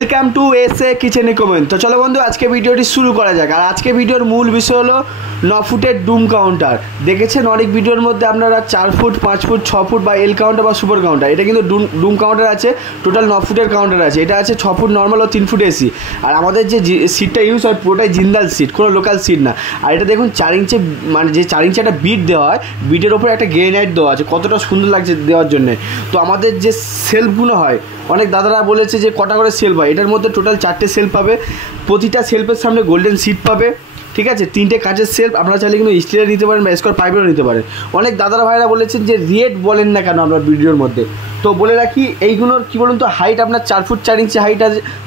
Welcome to SA kitchen recommend. তো চলো বন্ধু, আজকে ভিডিওটি শুরু করা যাক। আর আজকে ভিডিওর মূল বিষয় হলো 9 ফুটের ডুম কাউন্টার। দেখেছেন অনেক ভিডিওর মধ্যে আপনারা 4 ফুট, 5 ফুট, 6 ফুট বা এল কাউন্টার বা সুপার কাউন্টার। এটা কিন্তু ডুম কাউন্টার আছে, টোটাল 9 ফুটের কাউন্টার আছে। এটা আছে 6 ফুট নর্মাল ও 3 ফুট এসি। আর আমাদের যে সিটটা ইউজ হয় পুরোটাই জিন্দাল সিট, কোনো লোকাল সিট না। আর এটা দেখুন 4 ইঞ্চি, মানে যে 4 ইঞ্চি একটা বিট দেওয়া হয়, বিটের ওপরে একটা গ্রেনাইট দেওয়া আছে, কতটা সুন্দর লাগছে দেওয়ার জন্যে। তো আমাদের যে সেলফগুলো হয়, অনেক দাদারা বলেছে যে কটা করে সেলফ হয়। এটার মধ্যে টোটাল 4টে সেলফ পাবে, প্রতিটা সেলফের সামনে গোল্ডেন সিট পাবে, ঠিক আছে। 3টে কাঁচের সেলফ, আপনারা চাইলে কিন্তু স্টিলের নিতে পারেন বা স্কোয়ার পাইপেরও নিতে পারেন। অনেক দাদারা ভাইরা বলেছেন যে রেট বলেন না কেন আপনার ভিডিওর মধ্যে। তো বলে রাখি, এইগুলোর কী বলুন তো, হাইট আপনার 4 ফুট 4 ইঞ্চি হাইট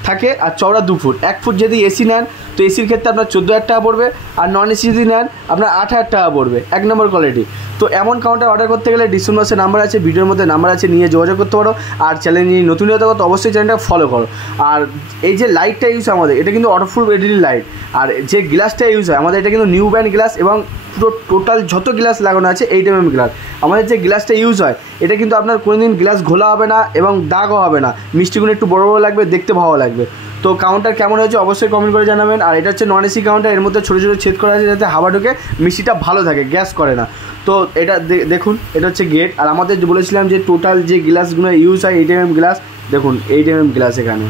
থাকে, আর চওড়া 2 ফুট। 1 ফুট যদি এসি নেন তো এসির ক্ষেত্রে আপনার 14,000 টাকা পড়বে, আর নন এসি যদি নেন আপনার 8,000 টাকা পড়বে, 1 নম্বর কোয়ালিটি। তো এমন কাউন্টার অর্ডার করতে গেলে ডিসক্রিপশন বক্সে নাম্বার আছে, ভিডিওর মধ্যে নাম্বার আছে, নিয়ে যোগাযোগ করতে পারো। আর চ্যানেল নিয়ে নতুন হতে তো অবশ্যই চ্যানেলটা ফলো করো। আর এই যে লাইটটা ইউজ হয় আমাদের, এটা কিন্তু অটোফুল এলইডি লাইট। আর যে গ্লাসটা ইউজ হয় আমাদের, এটা কিন্তু নিউ ব্র্যান্ড গ্লাস, এবং পুরো টোটাল যত গ্লাস লাগানো আছে 8mm গ্লাস। আমাদের যে গ্লাসটা ইউজ হয়, এটা কিন্তু আপনার কোনোদিন গ্লাস ঘোলা হবে না এবং দাগও হবে না। মিষ্টিগুলো একটু বড় বড় লাগবে, দেখতে ভালো লাগবে। তো কাউন্টার কেমন হয়েছে অবশ্যই কমেন্ট করে জানাবেন। আর এটা হচ্ছে নন এসি কাউন্টার, এর মধ্যে ছোটো ছোটো ছেদ করা আছে যাতে হাওয়া ঢুকে মিষ্টিটা ভালো থাকে, গ্যাস করে না। তো এটা দেখুন, এটা হচ্ছে গেট। আর আমাদের যে বলেছিলাম যে টোটাল যে গ্লাসগুলো ইউজ হয় 8mm গ্লাস, দেখুন 8mm গ্লাস এখানে।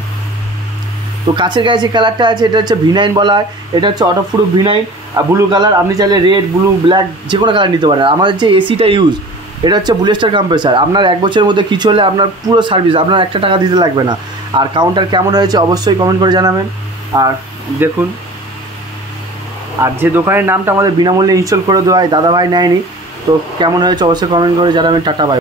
তো কাছের গায়ে যে কালারটা আছে, এটা হচ্ছে V9 বলা হয়। এটা হচ্ছে অটোপ্রুফ V9 আর ব্লু কালার। আপনি চাইলে রেড, ব্লু, ব্ল্যাক যে কোনো কালার নিতে পারেন। আমাদের যে এসিটা ইউজ, এটা হচ্ছে বুলেস্টার কম্প্রেসার। আপনার 1 বছরের মধ্যে কিছু হলে আপনার পুরো সার্ভিস, আপনার 1 টাকা দিতে লাগবে না। আর কাউন্টার কেমন হয়েছে অবশ্যই কমেন্ট করে জানাবেন। আর দেখুন, আর যে দোকানের নামটা আমাদের বিনামূল্যে ইনস্টল করে দেওয়া হয়, দাদাভাই নেয়নি। তো কেমন হয়েছে অবশ্যই কমেন্ট করে জানাবেন। Tata, by.